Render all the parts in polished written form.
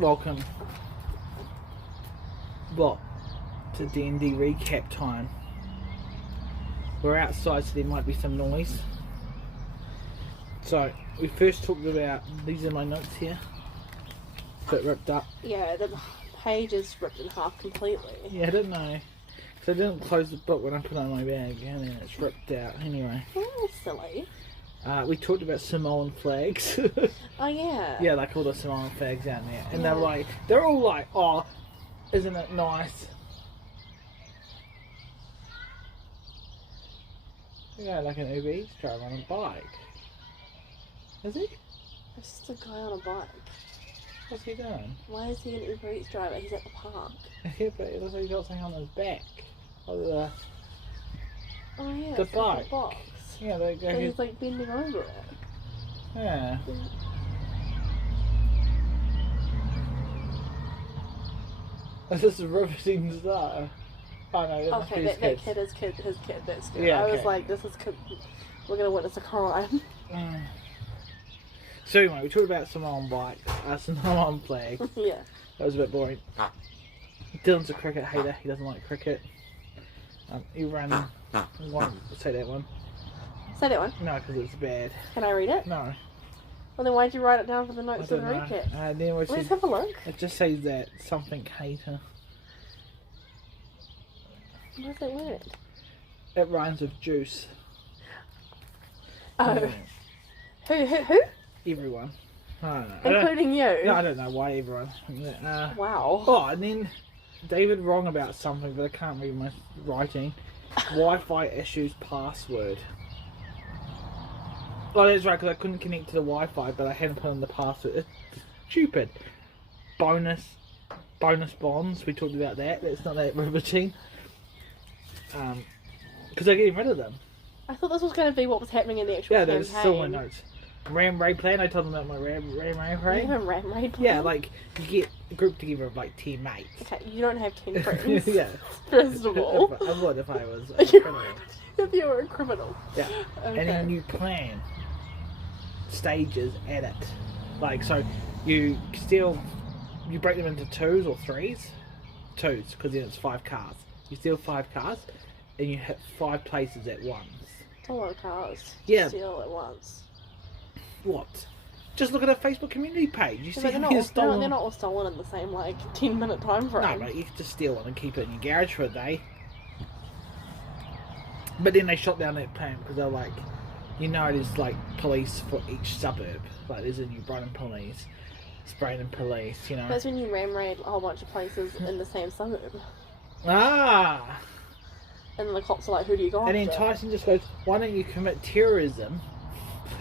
Welcome. What? To D&D recap time. We're outside, so there might be some noise. So, we first talked about, these are my notes here. Bit ripped up. Yeah, the page is ripped in half completely. Yeah, I don't know. So I didn't close the book when I put it in my bag, and then it's ripped out. Anyway. Oh, silly. We talked about Samoan flags. Oh, yeah. Yeah, like all the Samoan flags out there. And they're all like, oh, isn't it nice? Yeah, like an Uber Eats driver on a bike. Is he? It's just a guy on a bike. What's he doing? Why is he an Uber Eats driver? He's at the park. Yeah, but it looks like he's got something on his back. Oh, yeah. The it's bike. like a box. Yeah, they go. And he's like bending over it. Yeah. This is riveting stuff. Oh no, that must be his that kid is his kid. That's good. Yeah, I was okay. like, this is we're gonna witness a crime. So anyway, we talked about Samoan bikes, Samoan flags. Yeah. That was a bit boring. Dylan's a cricket hater. He doesn't like cricket. He ran. Say that one. Say that one. No, because it's bad. Can I read it? No. Well, then why'd you write it down for the I notes don't of the know. recap? Then Let's have a look. it just says that something hater. What's that word? It rhymes with juice. Oh. Yeah. Who? Everyone. I don't know. Including you? No, I don't know why everyone. Wow. Oh, and then David wrong about something, but I can't read my writing. Wi-Fi issues password. Oh, that's right, because I couldn't connect to the Wi-Fi, but I hadn't put in the password. It's stupid. Bonus bonds. We talked about that. That's not that riveting. Because they're getting rid of them. I thought this was going to be what was happening in the actual campaign. Yeah, there's still my notes. Ram raid plan. I told them about my ram raid plan. You have a ram raid plan? Yeah, like you get a group together of like 10 mates. Okay, you don't have 10 friends. Yeah. First of all. I would if I was a criminal. If you were a criminal. Yeah. Okay. And then you plan stages at it. Like, so you break them into 2s or 3s. 2s, because then it's 5 cars. You steal 5 cars and you hit 5 places at once. It's a lot of cars. Yeah. Steal at once. What? Just look at our Facebook community page. You see But how many are stolen. they're not all stolen in the same, 10-minute time frame. No, but you can just steal one and keep it in your garage for a day. But then they shot down that plan because they're like, there's police for each suburb. Like there's a New Brighton police, Sprayton police, That's when you ram raid a whole bunch of places in the same suburb. Ah! And then the cops are like, who do you go And then after? Tyson just goes, why don't you commit terrorism?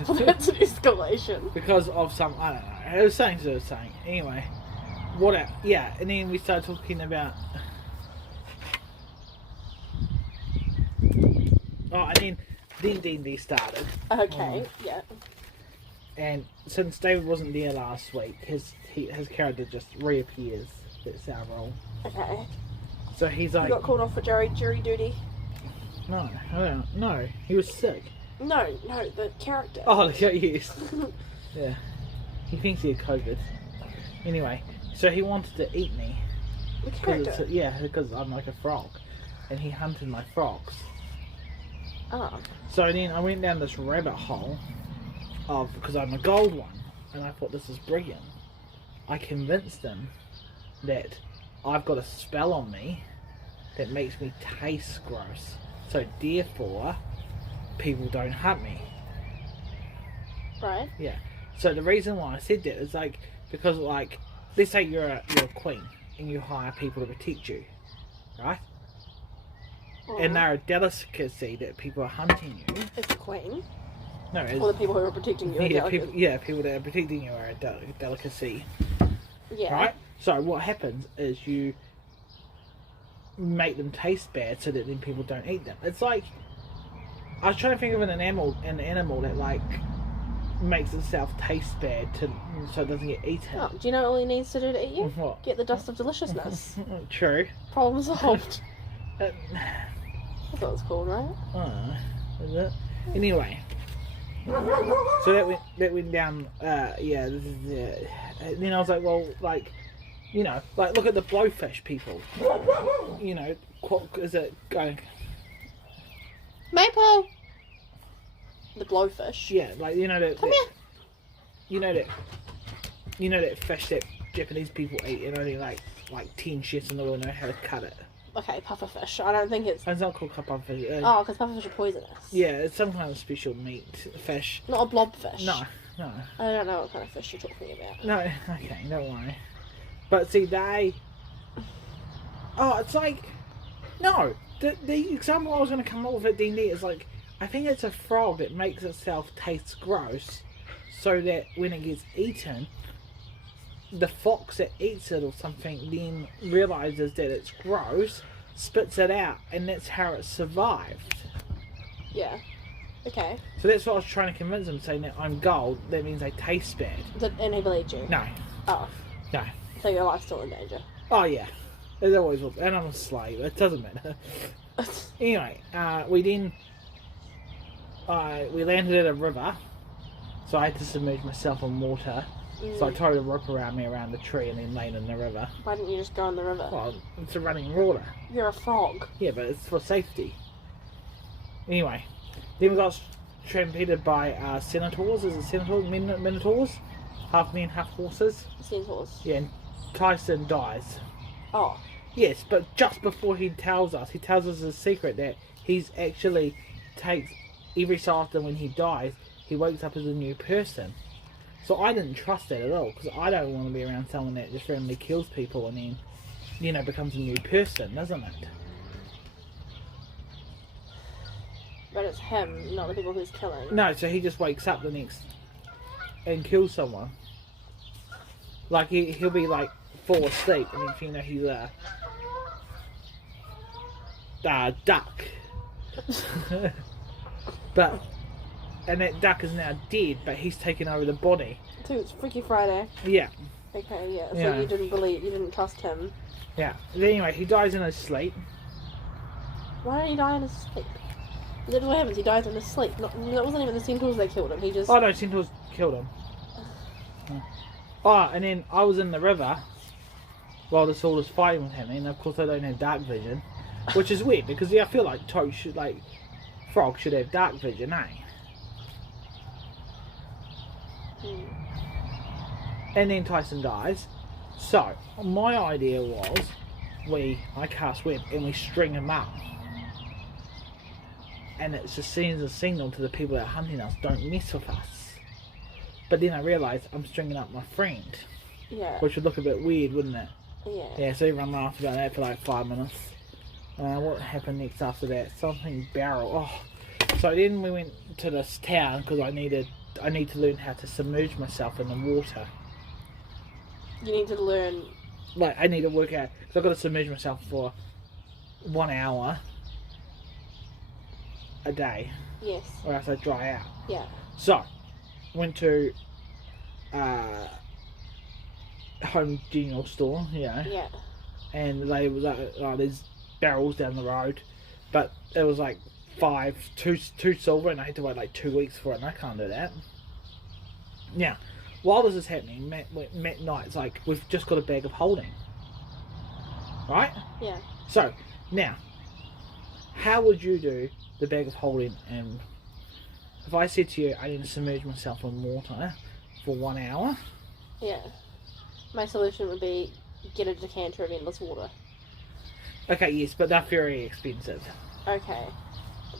Well, that's an escalation. Because of some, I don't know. It was saying so it was saying. Anyway. Yeah, and then we started talking about... Oh, and then D&D started. Okay, yeah. And since David wasn't there last week, his character just reappears. That's our role. Okay. So he's You like... got called off for jury duty? No, I don't know. No, he was sick. No, the character. Oh, yes. Yeah. He thinks he had COVID. Anyway, so he wanted to eat me. The character? Because I'm like a frog. And he hunted my frogs. Oh. So then I went down this rabbit hole because I'm a gold one. And I thought, this is brilliant. I convinced him that I've got a spell on me that makes me taste gross. So therefore, people don't hunt me. Right. Yeah. So the reason why I said that is because let's say you're a queen and you hire people to protect you, right? And they're a delicacy that people are hunting you. It's the queen. No, Or the people who are protecting you. people that are protecting you are a delicacy. Yeah. Right? So what happens is you make them taste bad so that then people don't eat them. It's like, I was trying to think of an animal that makes itself taste bad so it doesn't get eaten. Oh, do you know all he needs to do to eat you? What? Get the dust of deliciousness. True. Problem solved. Uh, That's what it's called, right? Is it? Anyway. So that went down, then I was like, well, You know, like look at the blowfish people. You know, what is it going? Maple. The blowfish. Yeah, like you know that. Come here. You know that. You know that fish that Japanese people eat, and only like 10 chefs in the world know how to cut it. Okay, pufferfish. I don't think it's. It's not called pufferfish. Oh, because pufferfish are poisonous. Yeah, it's some kind of special meat fish. Not a blobfish. No. I don't know what kind of fish you're talking about. No, okay, don't worry. But see, they... Oh, it's like... No, the example I was going to come up with at the end is like, I think it's a frog that makes itself taste gross, so that when it gets eaten, the fox that eats it or something then realises that it's gross, spits it out, and that's how it survived. Yeah. Okay. So that's what I was trying to convince him, saying that I'm gold, that means I taste bad. And he believed you? No. Oh. No. So your life's still in danger? Oh yeah. It always was. And I'm a slave, it doesn't matter. Anyway, we landed at a river, so I had to submerge myself in water. So I tied a rope around me around the tree and then laid in the river. Why didn't you just go in the river? Well, it's a running water. You're a frog. Yeah, but it's for safety. Anyway, then we got stampeded by centaurs. Is it centaurs? Minotaurs? Half men, half horses. Centaurs. Yeah, and Tyson dies. Oh. Yes, but just before he tells us a secret that he's actually takes every so often when he dies, he wakes up as a new person. So I didn't trust that at all, because I don't want to be around someone that just randomly kills people and then, you know, becomes a new person, doesn't it? But it's him, not the people who's killing. No, so he just wakes up the next and kills someone. Like he'll be like fall asleep, and if you know he's a duck. And that duck is now dead, but he's taken over the body. So it's Freaky Friday. Yeah. Okay, yeah. So Yeah. you didn't trust him. Yeah. Anyway, he dies in his sleep. Why don't you die in his sleep? That's what happens, he dies in his sleep. That wasn't even the centaurs that killed him, he just... Oh no, centaurs killed him. Oh, and then I was in the river while this all was fighting with him, and of course I don't have dark vision, which is weird because I feel like frogs should have dark vision, eh? And then Tyson dies. So my idea was I cast web and we string him up, and it just sends a signal to the people that are hunting us, don't mess with us. But then I realised I'm stringing up my friend. Yeah. Which would look a bit weird, wouldn't it? Yeah. Yeah, so everyone laughed about that for like 5 minutes. What happened next after that? Something barrel. Oh. So then we went to this town because I need to learn how to submerge myself in the water. You need to learn... Like, I need to work out, because I've got to submerge myself for 1 hour a day. Yes. Or else I dry out. Yeah. So, went to Home General Store, you know. Yeah. And they was like, oh, there's barrels down the road, but it was like two silver, and I had to wait like 2 weeks for it, and I can't do that. Now, while this is happening, Matt Knight's like, we've just got a bag of holding, right? Yeah. So now, how would you do the bag of holding? And if I said to you, I need to submerge myself in water for 1 hour. Yeah. My solution would be get a decanter of endless water. Okay, yes, but they're very expensive. Okay.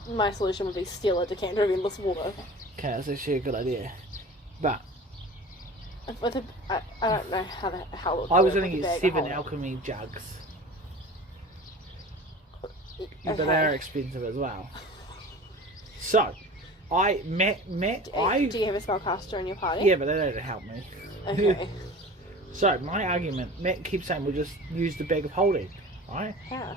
My solution would be steal a decanter of endless water. Okay, that's actually a good idea. But I don't know how it would I was work going to with a get bag of 7 holding. alchemy jugs. Okay. But they're expensive as well. So, do you have a spellcaster in your party? Yeah, but they don't help me. Okay. So, my argument, Matt keeps saying we'll just use the bag of holding, right? How?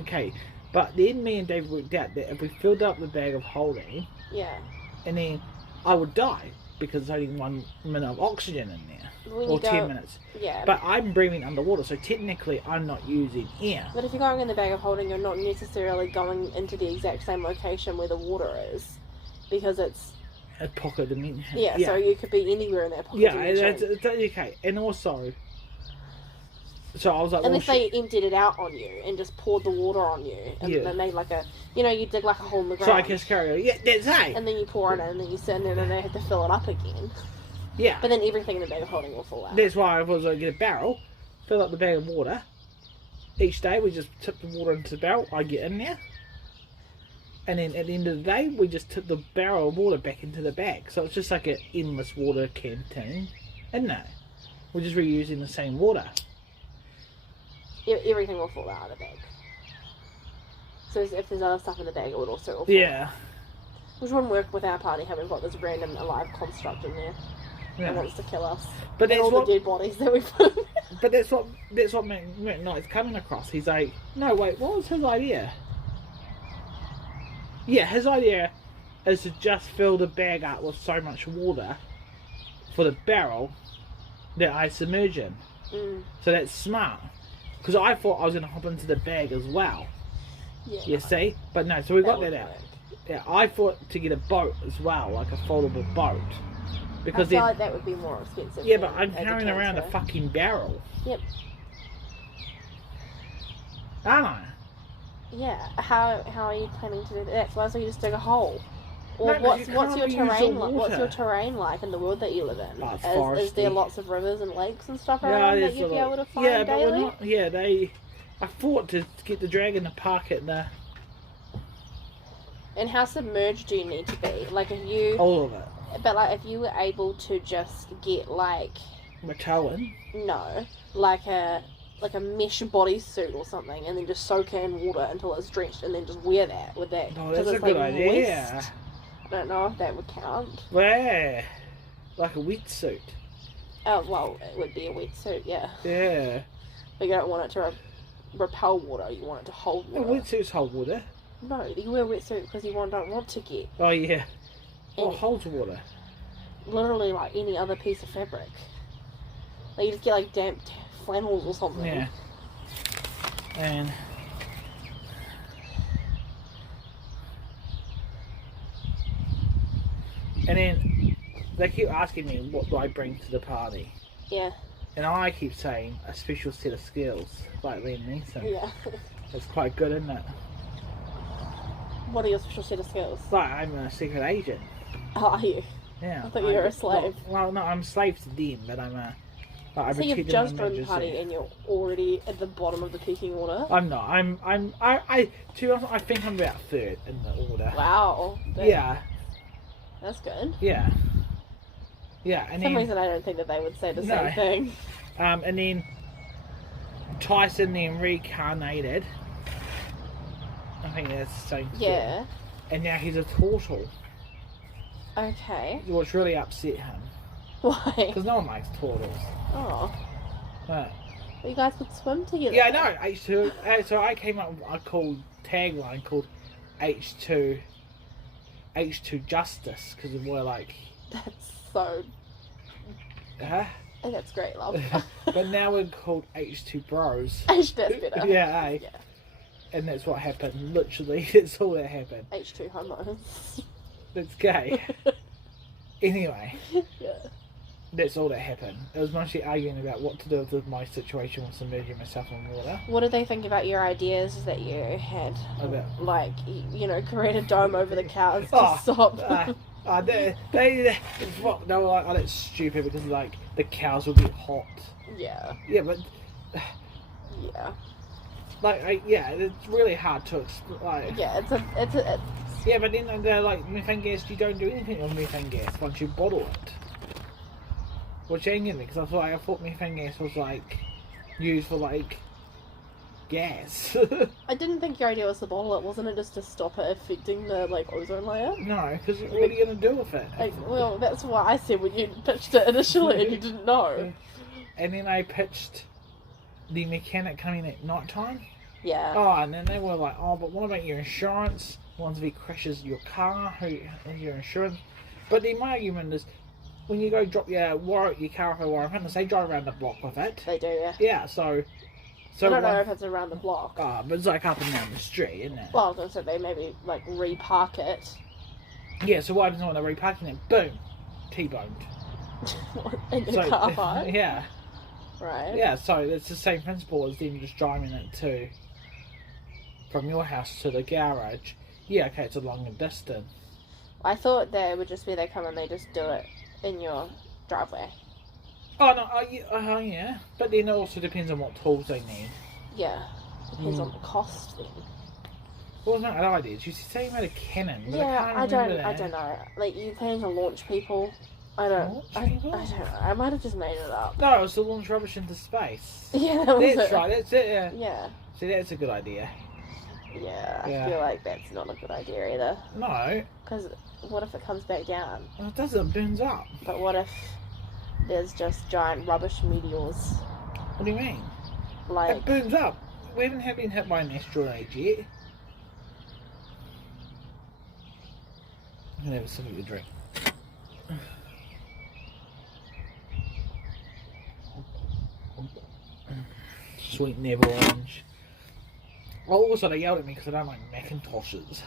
Okay, but then me and Dave worked out that if we filled up the bag of holding, Yeah. and then I would die because there's only 1 minute of oxygen in there, When or you go, 10 minutes. Yeah. But I'm breathing underwater, so technically I'm not using air. But if you're going in the bag of holding, you're not necessarily going into the exact same location where the water is, because it's A pocket dimension. yeah. So you could be anywhere in that pocket Yeah, dimension. it's okay. And also, So I was like, Unless they emptied it out on you and just poured the water on you, and Yeah. they made like a, you dig like a hole in the ground. So I just carry on. Yeah, that's hey. And then you pour it in, and then you sit in it, and they have to fill it up again. Yeah. But then everything in the bag of holding will fall out. That's why I was like, get a barrel, fill up the bag of water. Each day we just tip the water into the barrel. I get in there. And then at the end of the day, we just tip the barrel of water back into the bag. So it's just like an endless water canteen. Isn't it? We're just reusing the same water. Everything will fall out of the bag. So if there's other stuff in the bag, it would also all fall Yeah. out. Which wouldn't work with our party, having got this random alive construct in there. Yeah. That wants to kill us. But and that's all what. the dead bodies that we put. But that's what Matt Knight's coming across. He's like, no, wait, what was his idea? Yeah, his idea is to just fill the bag up with so much water for the barrel that I submerge in. Mm. So that's smart. Because I thought I was going to hop into the bag as well. Yeah. You see? But no, so we got that would out. work. Yeah, I thought to get a boat as well, like a foldable boat. Because I feel then, like that would be more expensive. yeah, but I'm as a carrying around a transfer. fucking barrel. Yep. Aren't I? Yeah. How are you planning to do that? That's why, so you just dig a hole. Or No, but what's you your can't reuse terrain the like? What's your water. terrain like in the world that you live in? Oh, it's Is there foresty. lots of rivers and lakes and stuff around that there's you'd a be lot- able to find yeah, but daily? we're not. Yeah, I thought to get the dragon to park it in the And how submerged do you need to be? Like if you, all of it. but like if you were able to just get like My toe in. like a mesh bodysuit or something, and then just soak it in water until it's drenched, and then just wear that with that. Oh, 'cause that's a it's, good like, idea. moist. I don't know if that would count. Yeah, like a wetsuit. Oh well, it would be a wetsuit, yeah. Yeah, But you don't want it to repel water. You want it to hold the water. wetsuits hold water. No, you wear a wetsuit because you don't want to get Oh yeah, well, it any, holds water. literally like any other piece of fabric. Like you just get like damp flannels or something. Yeah, and then they keep asking me what do I bring to the party, Yeah. and I keep saying a special set of skills, like Liam Neeson. Yeah. It's quite good, isn't it? What are your special set of skills? Like I'm a secret agent. Oh, are you? Yeah. I thought you were a slave. Well, no, I'm a slave to them, but I'm a. Like, I So you've protect them just in joined the emergency. party and you're already at the bottom of the pecking order? I'm not. I to be honest, I think I'm about third in the order. Wow. Yeah, That's good. yeah, yeah, For and some then reason I don't think that they would say the No. same thing. and then Tyson then reincarnated. I think that's the same. thing. Yeah. And now he's a turtle, Okay. which really upset him Why? because no one likes turtles. Oh. But, Well, you guys could swim together. yeah, I know. H2. So I came up with a cool tagline called H2 Justice because we're like, That's so... huh? I think that's great, love. But now we're called H2 Bros. That's better. Yeah, eh? Yeah. And that's what happened. Literally, it's all that happened. H2 homos. That's gay. Anyway, Yeah. that's all that happened. It was mostly arguing about what to do with my situation with submerging myself in water. What did they think about your ideas that you had? About- Like, create a dome over the cows to Oh, stop. they were like, oh, that's stupid because like the cows will get hot. Yeah. Yeah, but Yeah. it's really hard to explain. Like, Yeah, it's yeah, but then they're like methane gas. You don't do anything with methane gas once you bottle it. Which angered me because I thought methane gas was like used for like gas. I didn't think your idea was to bottle it, wasn't it? Just to stop it affecting the ozone layer. No, because what are you gonna do with it? Well, that's what I said when you pitched it initially, and you didn't know. And then I pitched the mechanic coming at night time. Yeah. Oh, and then they were like, oh, but what about your insurance? Once if he crashes your car, who has your insurance? But then my argument is, when you go drop your car off at Warren Fitness, they drive around the block with it. They do, yeah. Yeah, so I don't know if it's around the block. Oh, but it's like up and down the street, isn't it? Well, I was going to say they maybe, repark it. Yeah, so what happens when they're reparking it? Boom! T-boned. In your car park. Yeah. Right. Yeah, so it's the same principle as them just driving it from your house to the garage. Yeah, okay, it's a longer distance. I thought they would just be they come and they just do it in your driveway. Oh, no, yeah. But then it also depends on what tools they need. Yeah. Depends on the cost then. What was my other idea? Did you say you made a cannon? But Yeah, I don't know. Like, you plan to launch people. I don't know. I might have just made it up. No, it was to launch rubbish into space. Yeah, that was That's it. right, that's it, yeah. Yeah. See, that's a good idea. Yeah, I Yeah. feel like that's not a good idea either. No. Because what if it comes back down? Well, it doesn't, it burns up. But what if there's just giant rubbish meteors? What do you mean? Like, It burns up. We haven't been hit by an asteroid yet. I'm gonna have something to drink. Sweet Never Orange. Oh, also they yelled at me because I don't like Macintoshes.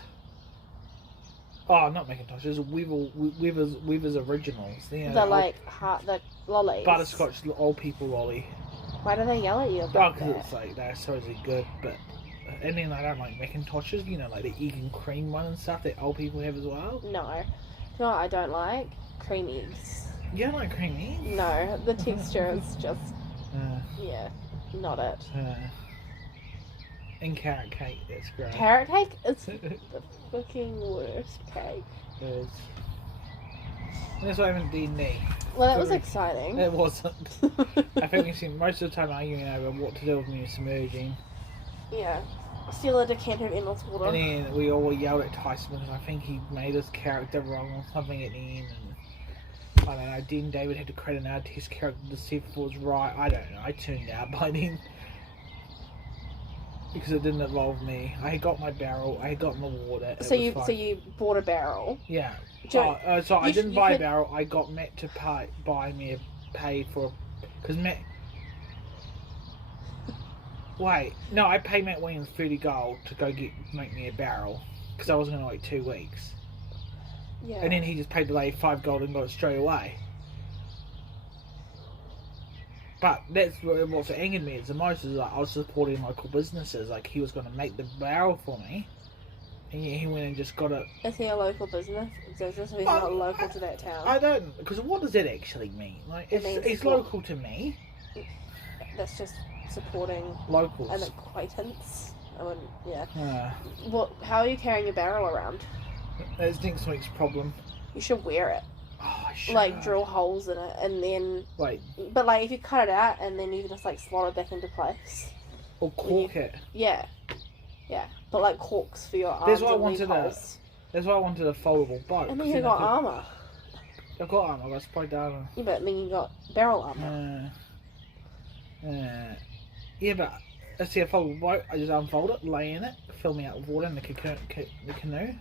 Oh, not Macintoshes. Weaver's Originals. You know, the like the lollies. butterscotch old people lolly. Why do they yell at you Oh, about because that? it's like they're supposedly good, but and then I don't like Macintoshes. You know, like the egg and cream one and stuff that old people have as well. No. You know what I don't like? Cream eggs. You don't like cream eggs? No, the texture is just, Uh, yeah, not it. and carrot cake, that's great. Carrot cake? It's the fucking worst cake. Yes. And that's why I haven't D&D. Well, that was exciting. It wasn't. I think we spent most of the time arguing over what to do with me submerging. Yeah. Steelers can't have endless water. And then we all yelled at Tyson because I think he made his character wrong or something at the end. And I don't know, then David had to credit out his character to see if it was right. I don't know, I tuned out by then. Because it didn't involve me. I had got my barrel, I had gotten the water. So you bought a barrel. Yeah. So I didn't buy a barrel, I got Matt to pay for... Because Matt... Wait, no, I paid Matt Williams 30 gold to make me a barrel. Because I wasn't going to wait 2 weeks. Yeah. And then he just paid the lady 5 gold and got it straight away. But that's what's angered me the most is like I was supporting local businesses. Like he was going to make the barrel for me, and he went and just got it. Is he a local business? So he's not local to that town. I don't, because what does that actually mean? Like it's local to me. That's just supporting Locals. an acquaintance. I wouldn't. Yeah. Well, how are you carrying a barrel around? That's next week's problem. You should wear it. Oh, I should. Like drill holes in it and then. Wait. But like if you cut it out and then you can just like slot it back into place. Or cork it. Yeah. Yeah. But like corks for your arms. That's why I and wanted holes. That's why I wanted a foldable boat. And then you got armour. I've got armour. I've got armour. Yeah, but I mean you got barrel armour. Yeah, but I see a foldable boat. I just unfold it, lay in it, fill me out with water in the canoe.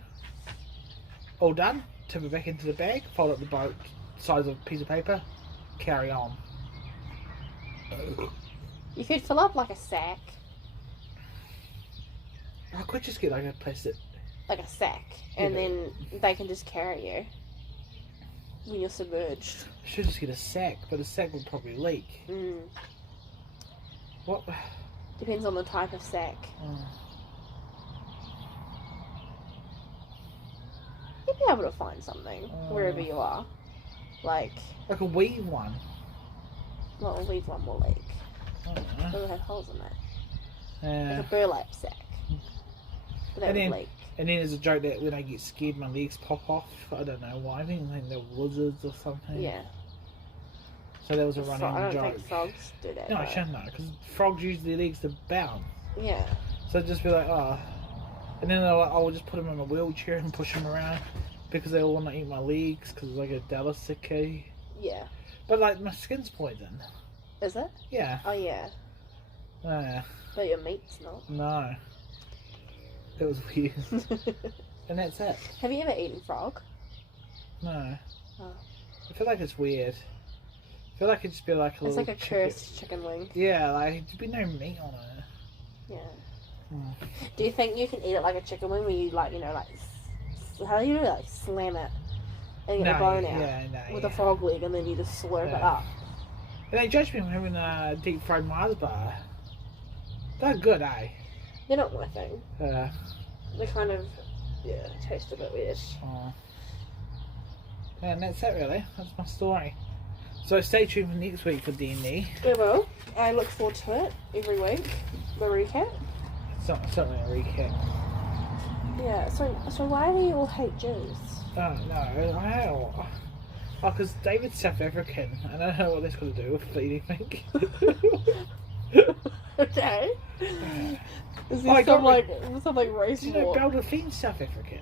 All done. Tip it back into the bag. Fold up the boat, size of a piece of paper. Carry on. You could fill up like a sack. I could just get like a plastic. Like a sack, and then they can just carry you when you're submerged. I should just get a sack, but a sack would probably leak. What? Depends on the type of sack. You'd be able to find something wherever you are. Like a weave one. Well, a weave one will leak. It will have holes in it. Like a burlap sack. But that would leak. And then there's a joke that when I get scared, my legs pop off. I don't know why. I think they're lizards or something. Yeah. So that was a running joke. I don't think frogs do that. No, I shouldn't know, because frogs use their legs to bounce. Yeah. So just be like, and then I will just put them in a wheelchair and push them around because they all want to eat my legs because it's like a delicacy. Yeah. But like my skin's poisoned. Is it? Yeah. Oh yeah. But your meat's not. No. It was weird. And that's it. Have you ever eaten frog? No. Oh. I feel like it's weird. I feel like it'd just be like a It's little like a cursed chicken wing. Yeah, like there'd be no meat on it. Yeah. Do you think you can eat it like a chicken wing where you like, you know, like, how do you do it? Like slam it and get the bone out with a frog leg and then you just slurp it up? And they judge me for having a deep fried Mars bar. They're good, eh? They're not my thing. They kind of, taste a bit weird. Oh. And that's it, really. That's my story. So stay tuned for next week for D&D. We will. I look forward to it every week. The recap. Certainly a recap. Yeah. So why do you all hate Jews? Oh no, Oh, because David's South African. I don't know what that's got to do with anything. Okay. Is there some race You know, war? Belda Fiend's South African.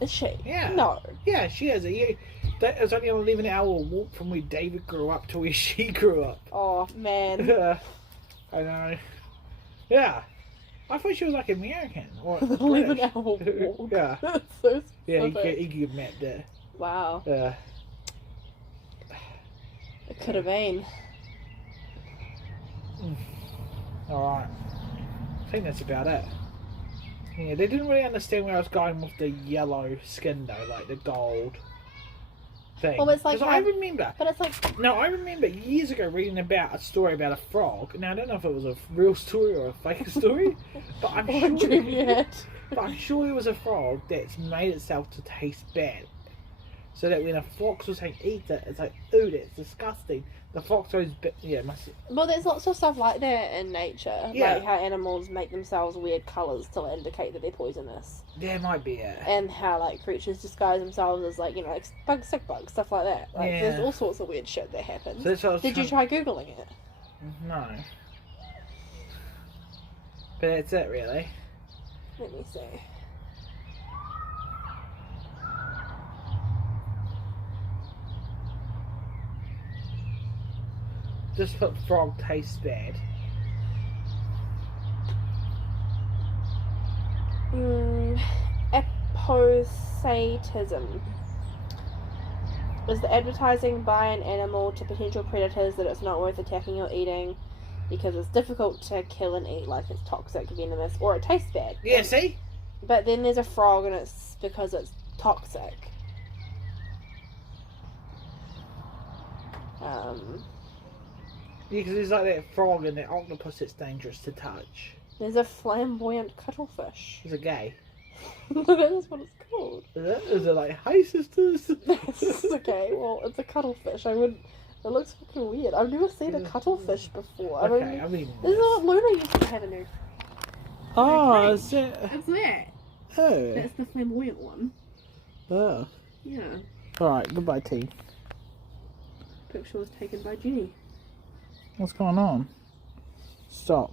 Is she? Yeah. No. Yeah, she is. That was only an 11-hour walk from where David grew up to where she grew up. Oh man. I know. Yeah. I thought she was like American or 11-hour walk. Yeah. That's so specific. Yeah, he could map that. Wow. Yeah. It could have been. Alright. I think that's about it. Yeah, they didn't really understand where I was going with the yellow skin though, like the gold thing. Well, it's like I remember. But it's like... No, I remember years ago reading about a story about a frog. Now, I don't know if it was a real story or a fake story, but I'm sure it was a frog that's made itself to taste bad. So that when a fox was saying eat it, it's like, ooh, that's disgusting. The fox goes, Well, there's lots of stuff like that in nature. Yeah. Like how animals make themselves weird colours to indicate that they're poisonous. There might be it. And how, like, creatures disguise themselves as, like, like sick bugs, stuff like that. Like, there's all sorts of weird shit that happens. So Did you try Googling it? No. But that's it, really. Let me see. Just put frog tastes bad. Apostatism is the advertising by an animal to potential predators that it's not worth attacking or eating because it's difficult to kill and eat, like it's toxic, venomous, or it tastes bad. Yeah, see? But then there's a frog and it's because it's toxic. Yeah, because there's like that frog and that octopus that's dangerous to touch. There's a flamboyant cuttlefish. Is it gay? That's what it's called. Is it? Is it like, hey sisters? Okay, well, it's a cuttlefish. It looks fucking weird. I've never seen a cuttlefish before. Okay, I mean... This is what Luna used to have in her. Oh, is it? It's that. Oh. That's the flamboyant one. Oh. Yeah. Alright, goodbye, T. Picture was taken by Jenny. What's going on? Stop.